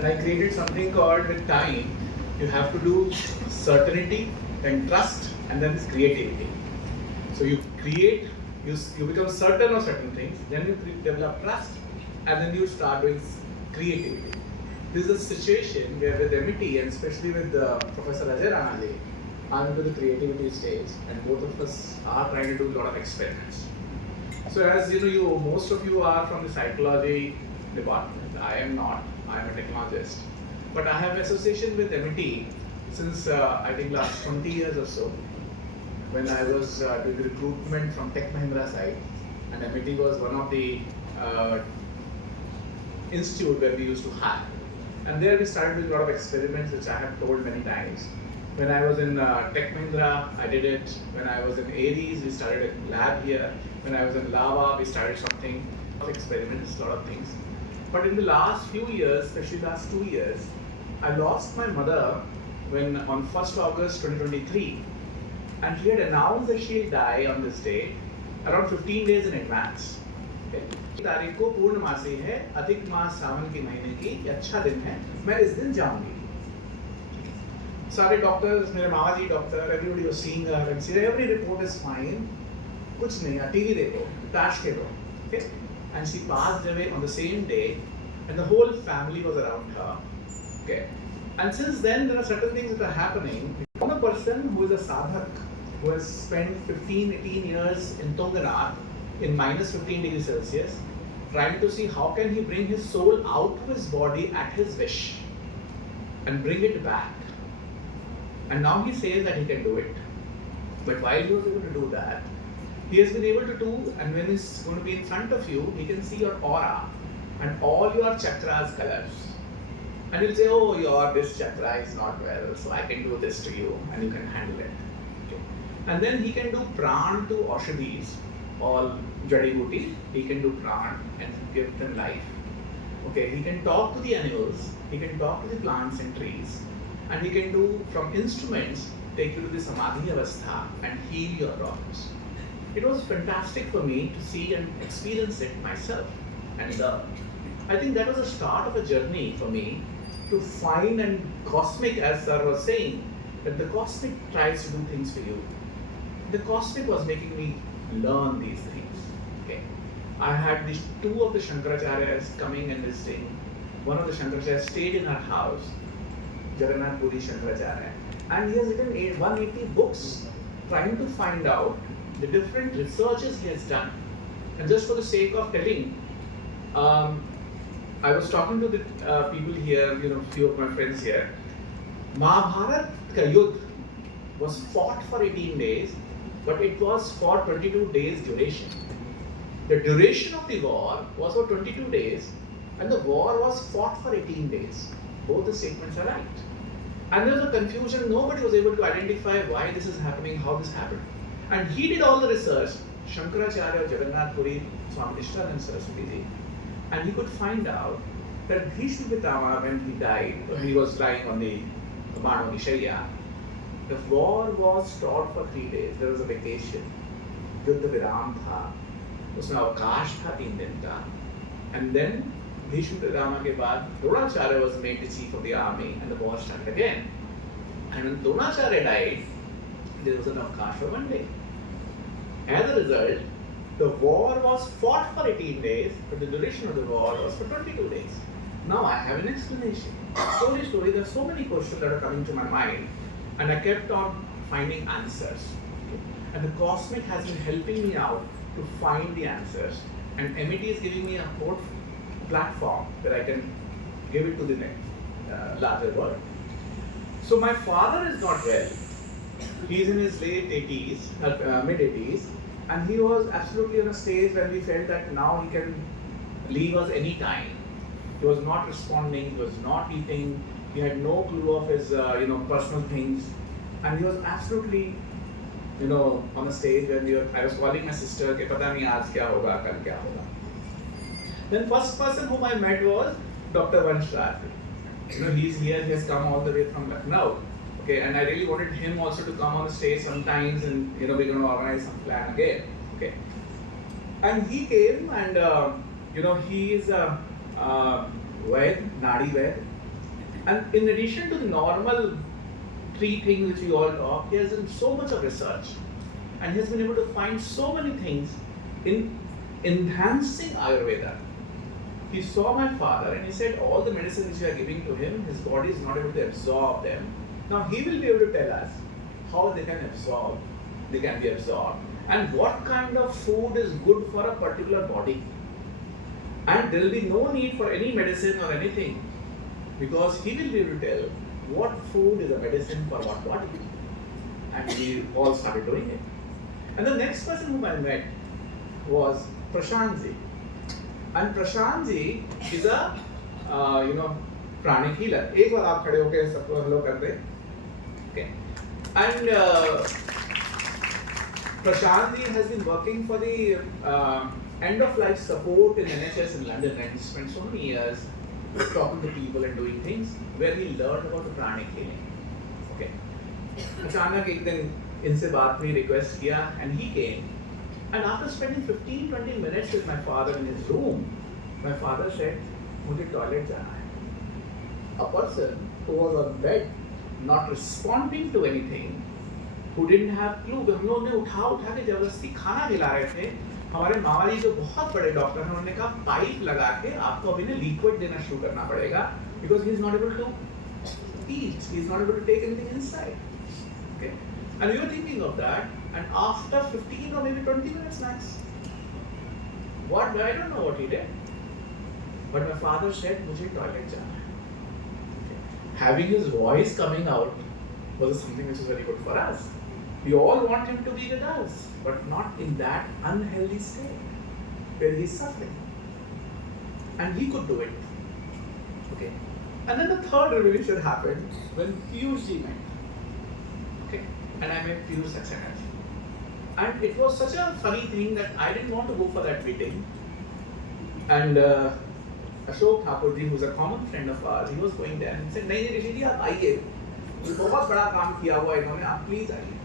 And I created something called with time, you have to do certainty, then trust, and then this creativity. So you create, you become certain of certain things, then you develop trust, and then you start doing creativity. This is a situation where with Amity and especially with Professor Ajay Ranade, I'm into the creativity stage, and both of us are trying to do a lot of experiments. So as you know, most of you are from the psychology department. I am not. I am a technologist. But I have association with Amity since I think last 20 years or so. When I was doing the recruitment from Tech Mahindra side, and Amity was one of the institute where we used to hire. And there we started doing a lot of experiments, which I have told many times. When I was in Tech Mahindra, I did it. When I was in Aries, we started a lab here. When I was in Lava, we started something, experiments, a lot of things. But in the last few years, especially last 2 years, I lost my mother when on 1st August 2023, and she had announced that she'll die on this day around 15 days in advance. तारीख को पूर्णमासी है, अधिक मास सावन के महीने की, ये अच्छा दिन है, मैं इस दिन जाऊंगी. सारे डॉक्टर्स, मेरे मामा जी doctor, everybody was seeing her and said every report is fine, कुछ नहीं, टीवी देखो, ताश खेलो, okay? And she passed away on the same day, and the whole family was around her, okay? And since then, there are certain things that are happening. One person who is a sadhak, who has spent 15-18 years in Tunganath, in minus 15 degrees Celsius, trying to see how can he bring his soul out of his body at his wish and bring it back. And now he says that he can do it. But while he was able to do that, he has been able to do, and when he's going to be in front of you, he can see your aura and all your chakras colors. And he'll say, oh, this chakra is not well, so I can do this to you, and you can handle it. Okay. And then he can do pran to aushadhis, all jadi buti. He can do pran and give them life. Okay, he can talk to the animals, he can talk to the plants and trees, and he can do from instruments, take you to the samadhi avastha and heal your problems. It was fantastic for me to see and experience it myself and learn. I think that was the start of a journey for me to find, and cosmic, as sir was saying, that the cosmic tries to do things for you. The cosmic was making me learn these things. Okay, I had these two of the Shankaracharyas coming and visiting. One of the Shankaracharyas stayed in our house, Jagannath Puri Shankaracharya, and he has written 180 books trying to find out the different researches he has done. And just for the sake of telling, I was talking to the people here, few of my friends here. Mahabharat ka yudh was fought for 18 days, but it was for 22 days duration. The duration of the war was for 22 days, and the war was fought for 18 days. Both the statements are right. And there was a confusion, nobody was able to identify why this is happening, how this happened. And he did all the research, Shankaracharya, Jagannath Puri, Swami Nishyananda Saraswati ji, and he could find out that Bhishma Pitama, when he died, he was lying on the Mano Nishaya, the war was stalled for 3 days. There was a vacation. Yuddha Viram tha. उसमें अवकाश था 3 दिन का. And then Bhishma Pitama के बाद Dronacharya was made the chief of the army, and the war started again. And when Dronacharya died, there was an avkash for 1 day. As a result, the war was fought for 18 days, but the duration of the war was for 22 days. Now I have an explanation. Slowly, there are so many questions that are coming to my mind, and I kept on finding answers. And the cosmic has been helping me out to find the answers, and Amity is giving me a whole platform that I can give it to the next larger world. So my father is not well. He is in his late 80s, mid 80s, and he was absolutely on a stage when we felt that now he can leave us any time. He was not responding, he was not eating, he had no clue of his personal things, and he was absolutely on a stage when I was calling my sister, "Ke pata nahi aaj kya hoga, kal kya hoga." Then first person whom I met was Dr. Rishi. He's here, he has come all the way from Lucknow. Okay, and I really wanted him also to come on the stage sometimes, and we're going to organize some plan again. Okay, and he came, and he is a Ved, Nadi Ved, And in addition to the normal three things which we all talk, he has done so much of research and he has been able to find so many things in enhancing Ayurveda. He saw my father and he said all the medicines which we are giving to him, his body is not able to absorb them. Now he will be able to tell us how they can be absorbed, and what kind of food is good for a particular body. And there will be no need for any medicine or anything, because he will be able to tell what food is a medicine for what body. And we all started doing it. And the next person whom I met was Prashant ji. And Prashant ji is a pranic healer. एक बार आप खड़े होके सबको hello कर दे. Okay. And Prashant ji has been working for the end of life support in NHS in London, and he spent so many years talking to people and doing things where he learned about the pranic healing. Okay. अचानक एक दिन इनसे बात हुई, request किया, and he came. And after spending 15-20 minutes with my father in his room, my father said, मुझे toilet जाना है. A person who was on bed, not responding to anything, who didn't have clue, हम लोगों ने उठा के जबरदस्ती खाना खिला रहे थे. हमारे मामा जी जो बहुत बड़े डॉक्टर हैं, उन्होंने कहा पाइप लगा के आपको अभी ना लिक्विड देना शुरू करना पड़ेगा, because he is not able to eat, he is not able to take anything inside. Okay? And we were thinking of that, and after 15 or maybe 20 minutes max, I don't know what he did, but my father said, मुझे toilet जाना है. Okay. Having his voice coming out was something which is very good for us. We all want him to be with us, but not in that unhealthy state where he's suffering. And he could do it. Okay. And then the third revelation happened when Piyush ji met. Okay. And I met Piyush Saxena. And it was such a funny thing that I didn't want to go for that meeting. And Ashok Thakur ji, who's a common friend of ours, he was going there and he said, नहीं ऋषि जी आप आइए, ये बहुत बड़ा काम किया हुआ है इन्होंने, आप प्लीज आइए.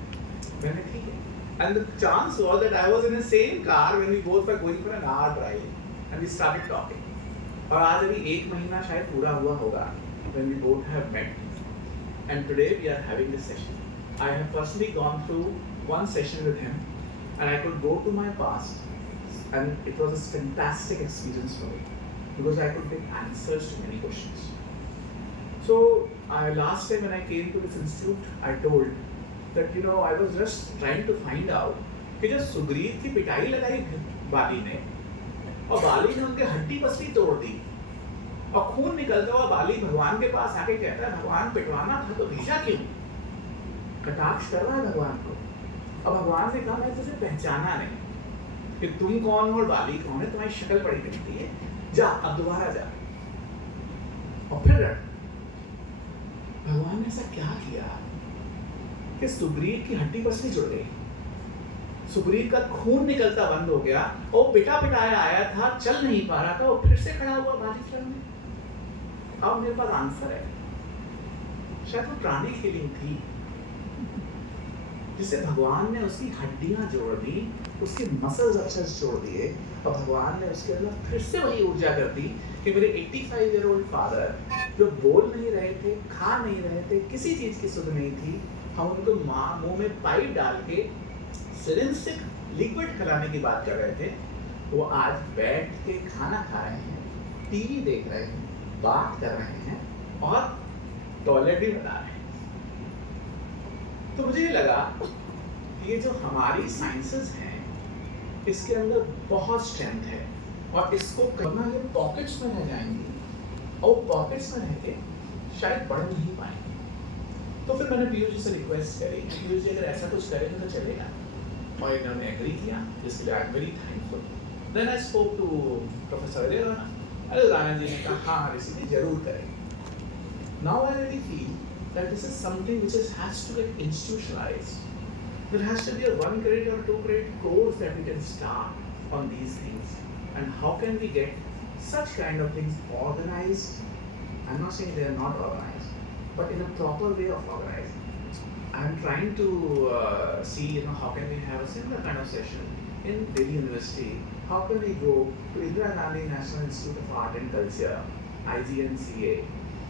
मैंने ठीक है. And the chance was that I was in the same car when we both were going for an hour drive, and we started talking. और आज अभी 1 महीना शायद पूरा हुआ होगा when we both have met. And today we are having this session. I have personally gone through one session with him, and I could go to my past, and it was a fantastic experience for me because I could get answers to many questions. So last time when I came to this institute, I told that I was just trying to find out कि जब सुग्रीव की पिटाई लगाई बाली ने, और बाली ने उनके हड्डी पसली तोड़ दी, और खून निकलता हुआ बाली भगवान के पास आके कहता है भगवान पिटवाना था तो भेजा क्यों? कटाक्ष कर रहा है भगवान को. और भगवान ने कहा मैं तुझे पहचाना नहीं कि तुम कौन हो और बाली कौन है, तुम्हारी शक्ल बड़ी दिखती है, जा अब दोबारा जा. और फिर भगवान ने ऐसा क्या किया कि सुग्रीव की हड्डी पसली जुड़ गई, सुग्रीव का खून निकलता बंद हो गया, और पिटा पिटाया आया था, चल नहीं पा रहा था, और फिर से खड़ा हुआ बाली चरण में. अब मेरे पास आंसर है, शायद वो प्राणिक हीलिंग थी जिससे भगवान ने उसकी हड्डियां जोड़ दी, उसके मसल्स अच्छे जोड़ दिए, और भगवान ने उसके अंदर फिर से वही ऊर्जा कर दी कि मेरे 85-year-old फादर जो बोल नहीं रहे थे, खा नहीं रहे थे, किसी चीज की सुध नहीं थी, हम उनको मुंह में पाइप डाल के सिरिंज से लिक्विड खिलाने की बात कर रहे थे, वो आज बैठ के खाना खा रहे हैं, टीवी देख रहे हैं, बात कर रहे हैं, और टॉयलेट भी बना रहे हैं. तो मुझे ये लगा कि ये जो हमारी साइंसेस हैं, इसके अंदर बहुत स्ट्रेंथ है, और इसको करना ये पॉकेट्स में रह जाएंगी, और पॉकेट्स में रह के शायद बढ़ नहीं पाएंगे. तो फिर मैंने पीयूष जी से रिक्वेस्ट करी, पीयूष जी अगर ऐसा कुछ करेंगे तो चलेगा, और इन्होंने एग्री किया, जिसके लिए I am very thankful. Then I spoke to professor Ajay Rana ji ने कहा हाँ ऋषि जी जरूर करेंगे. Now I really feel that this is something which has to get institutionalized. There has to be a 1 credit or 2 credit course that we can start on these things. And how can we get such kind of things organized? I'm not saying they are not organized, but in a proper way of organizing. I'm trying to see, how can we have a similar kind of session in Delhi University? How can we go to Indira Gandhi National Institute of Art and Culture, IGNCA,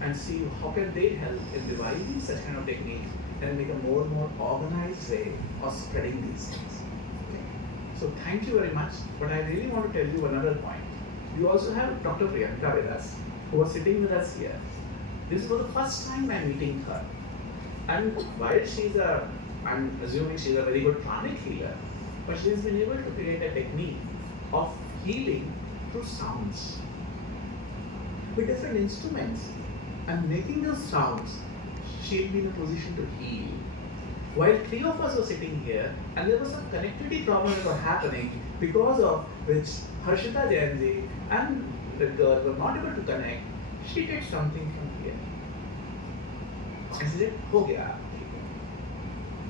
and see how can they help in devising such kind of techniques and make a more and more organized way of spreading these things. Okay. So thank you very much. But I really want to tell you another point. We also have Dr. Priyanka with us, who was sitting with us here. This was the first time I'm meeting her. And while I'm assuming she's a very good pranic healer, but she's been able to create a technique of healing through sounds. With different instruments and making those sounds, she'll be in a position to heal. While three of us were sitting here, and there was some connectivity problems that were happening, because of which Harshita Jainji and the girl were not able to connect, she did something from here. And she said, "Ho gaya."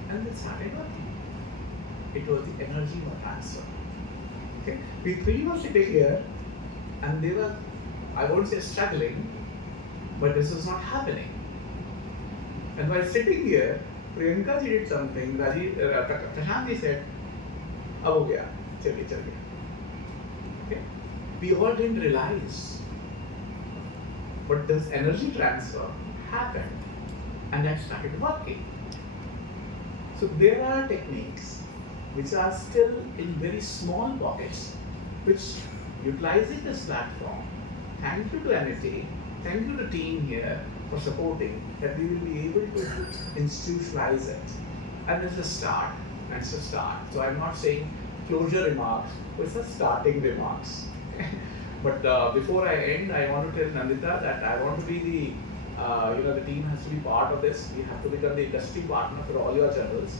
And it started working. It was the energy transfer. Okay? We three were sitting here, and they were, I won't say struggling, but this was not happening. And while sitting here, Priyanka ji did something, Prashant ji said, "Ab ho gaya, chal gaya." Okay? We all didn't realize, but this energy transfer happened, and that started working. So there are techniques which are still in very small pockets, which utilizing this platform, thank you to Amity, thank you to the team here for supporting, that we will be able to institutionalize it. And it's a start, and it's a start. So I'm not saying closure remarks, but it's a starting remarks. But before I end, I want to tell Nandita that I want to be the team has to be part of this. We have to become the industry partner for all your journals.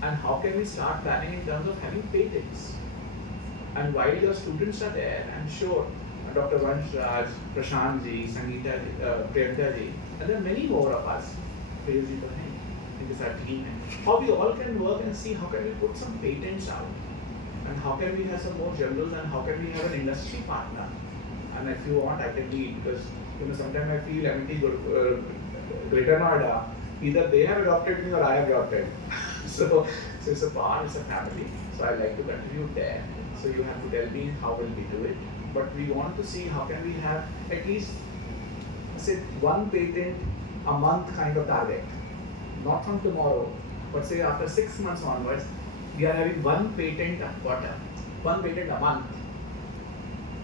And how can we start planning in terms of having patents? And while your students are there, I'm sure Dr. Vansh, Prashant ji, Sangeeta ji, Priyanka ji, and there are many more of us, in this our team, how we all can work and see how can we put some patents out, and how can we have some more journals, and how can we have an industry partner. And if you want, I can lead, because sometimes I feel Amity, Greater NOIDA, either they have adopted me or I have adopted. So it's a part, it's a family. So I like to contribute there. So you have to tell me how will we do it. But we want to see how can we have at least, say, one patent a month kind of target. Not from tomorrow, but say after 6 months onwards, we are having one patent a quarter, one patent a month.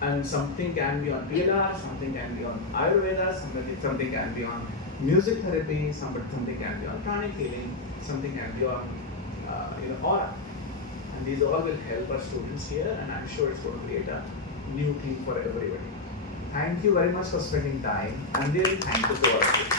And something can be on PLR, something can be on Ayurveda, something can be on music therapy, something can be on pranic healing, something can be on aura. And these all will help our students here, and I'm sure it's going to create a new thing for everybody. Thank you very much for spending time, and really thank you to all of you.